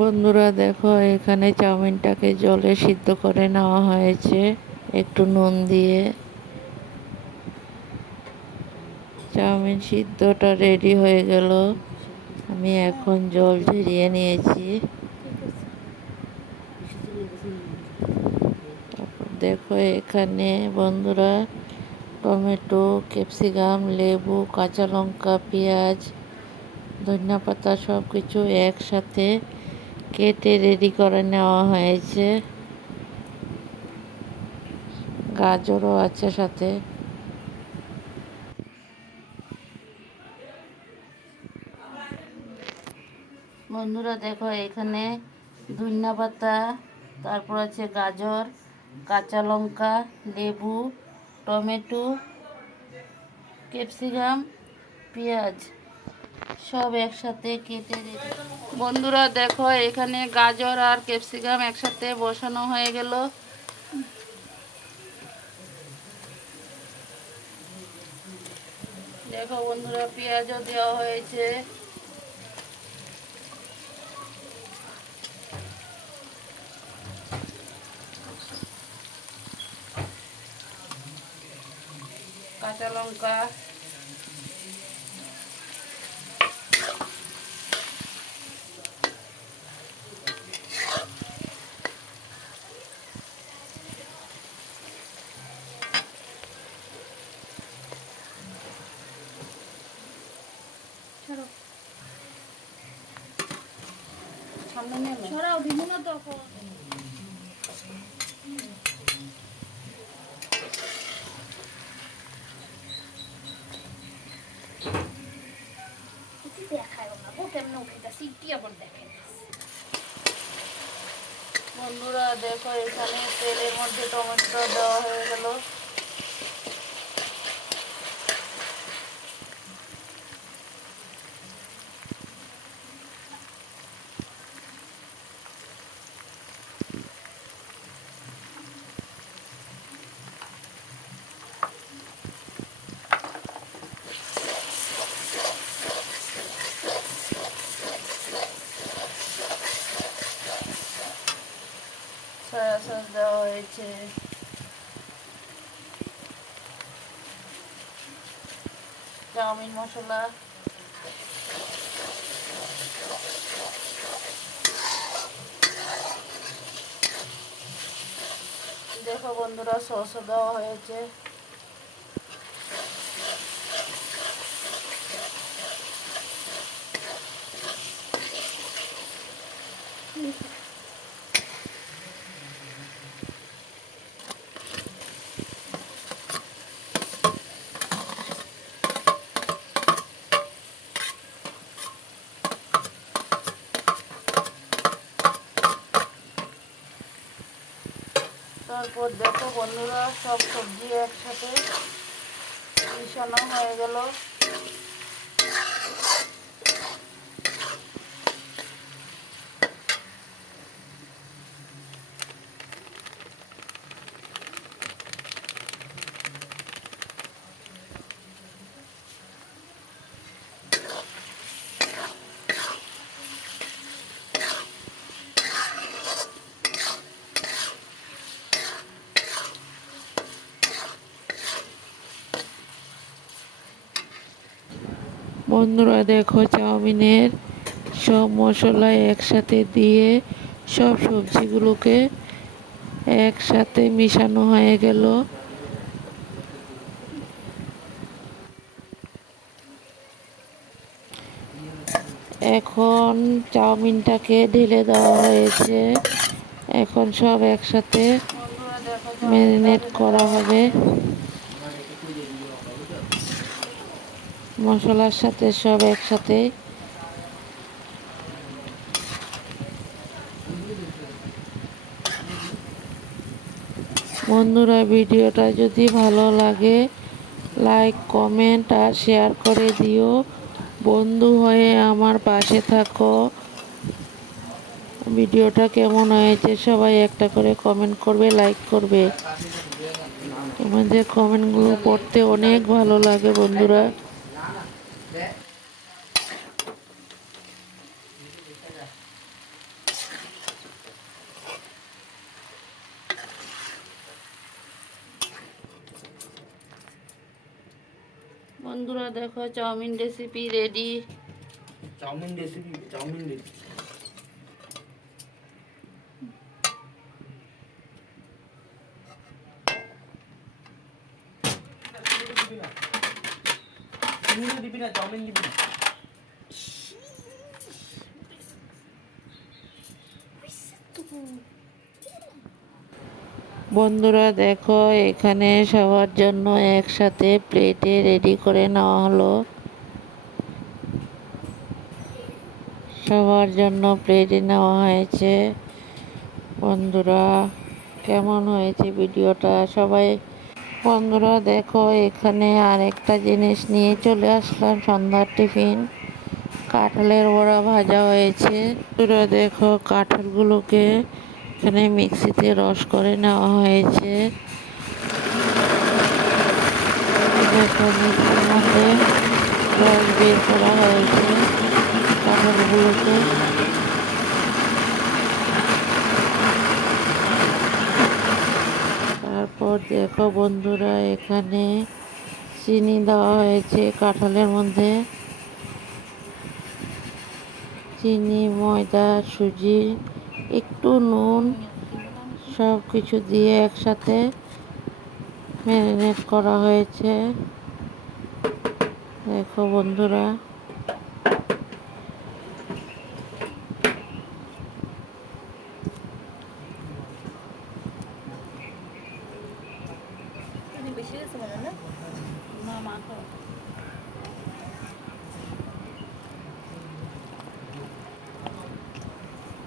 বন্ধুরা, দেখো এখানে চাউমিনটাকে জলে সিদ্ধ করে নেওয়া হয়েছে। একটু নুন দিয়ে। চাউমিন সিদ্ধটা রেডি হয়ে গেল। আমি এখন জল ঝরিয়ে নিয়েছি। দেখো এখানে বন্ধুরা, টমেটো, ক্যাপসিকাম, লেবু, কাঁচা লঙ্কা, পেঁয়াজ, ধনিয়া পাতা সব কিছু একসাথে কেটে রেডি করে নেওয়া হয়েছে। গাজরও আছে সাথে। বন্ধুরা দেখো, এখানে ধনিয়া পাতা, তারপর আছে গাজর, কাঁচা লঙ্কা, লেবু, টমেটো, ক্যাপসিকাম, পেঁয়াজ। সব একসাথে কেটে রেখে বন্ধুরা, দেখো, এখানে গাজর আর ক্যাপসিকাম একসাথে বসানো হয়ে গেল। দেখো বন্ধুরা, পেঁয়াজও দেওয়া হয়েছে। কাঁচা লঙ্কা না তখন দেখায় না ও কেমন উঠাইতেছি আবার দেখেন বন্ধুরা দেখো এখানে তেলের মধ্যে টমেটো দেওয়া হয়ে গেল। সয়া সস দেওয়া হয়েছে চাউমিন মশলা দেখো বন্ধুরা সসও দেওয়া হয়েছে তারপর দেখো বন্ধুরা সব সবজি একসাথে মিশানো হয়ে গেল। বন্ধুরা, দেখো চাউমিনের সব মশলা একসাথে দিয়ে সব সবজিগুলোকে একসাথে মিশানো হয়ে গেল। এখন চাউমিনটাকে ঢেলে দেওয়া হয়েছে। এখন সব একসাথে ম্যারিনেট করা হবে। মশলার সাথে সব একসাথে। বন্ধুরা, ভিডিওটা যদি ভালো লাগে, লাইক, কমেন্ট আর শেয়ার করে দিও। বন্ধু হয়ে আমার পাশে থাকো। ভিডিওটা কেমন হয়েছে সবাই একটা করে কমেন্ট করবে, লাইক করবে। তোমাদের কমেন্টগুলো পড়তে অনেক ভালো লাগে বন্ধুরা। बंधुरा देखो चाउम रेसिपी रेडी चाउम रेसिपि चाउमिन দিবি না চাউমিন দিবি না। বন্ধুরা দেখো, এখানে সবার জন্য একসাথে প্লেটে রেডি করে নেওয়া হলো। সবার জন্য প্লেটে নেওয়া হয়েছে। বন্ধুরা, কেমন হয়েছে ভিডিওটা? সবাই বন্ধুরা, দেখো এখানে আরেকটা জিনিস নিয়ে চলে আসলাম, সন্ধ্যার টিফিন। কাঁঠালের বড়া ভাজা হয়েছে। বন্ধুরা, দেখো কাঁঠালগুলোকে এখানে মিক্সিতে রস করে নেওয়া হয়েছে। দেখো মিক্সির মধ্যে রস বের করা হয়েছে কাঁঠালগুলোকে। তারপর দেখো বন্ধুরা, এখানে চিনি দেওয়া হয়েছে কাঁঠালের মধ্যে। চিনি, ময়দা, সুজি, একটু নুন সব কিছু দিয়ে একসাথে ম্যারিনেট করা হয়েছে। দেখো বন্ধুরা।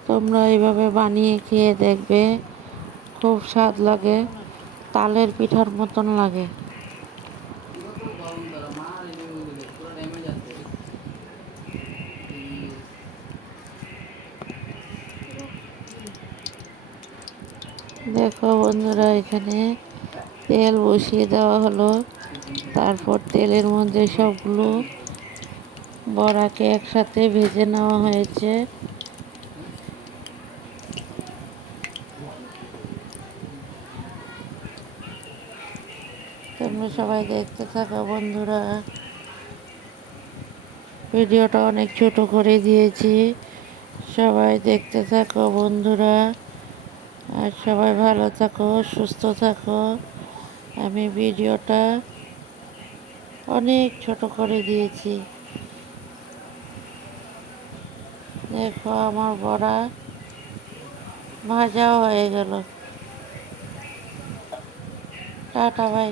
তোমরা এইভাবে বানিয়ে খেয়ে দেখবে, খুব স্বাদ লাগে, তালের পিঠার মতন লাগে। দেখো বন্ধুরা, এখানে তেল বসিয়ে দেওয়া হলো। তারপর তেলের মধ্যে সবগুলো বড়াকে একসাথে ভেজে নেওয়া হয়েছে। তোমরা সবাই দেখতে থাকো বন্ধুরা। ভিডিওটা অনেক ছোট করে দিয়েছি। সবাই দেখতে থাকো বন্ধুরা। আর সবাই ভালো থাকো, সুস্থ থাকো। আমি ভিডিওটা অনেক ছোট করে দিয়েছি। দেখো আমার বড়া ভাজাও হয়ে গেল। টাটা ভাই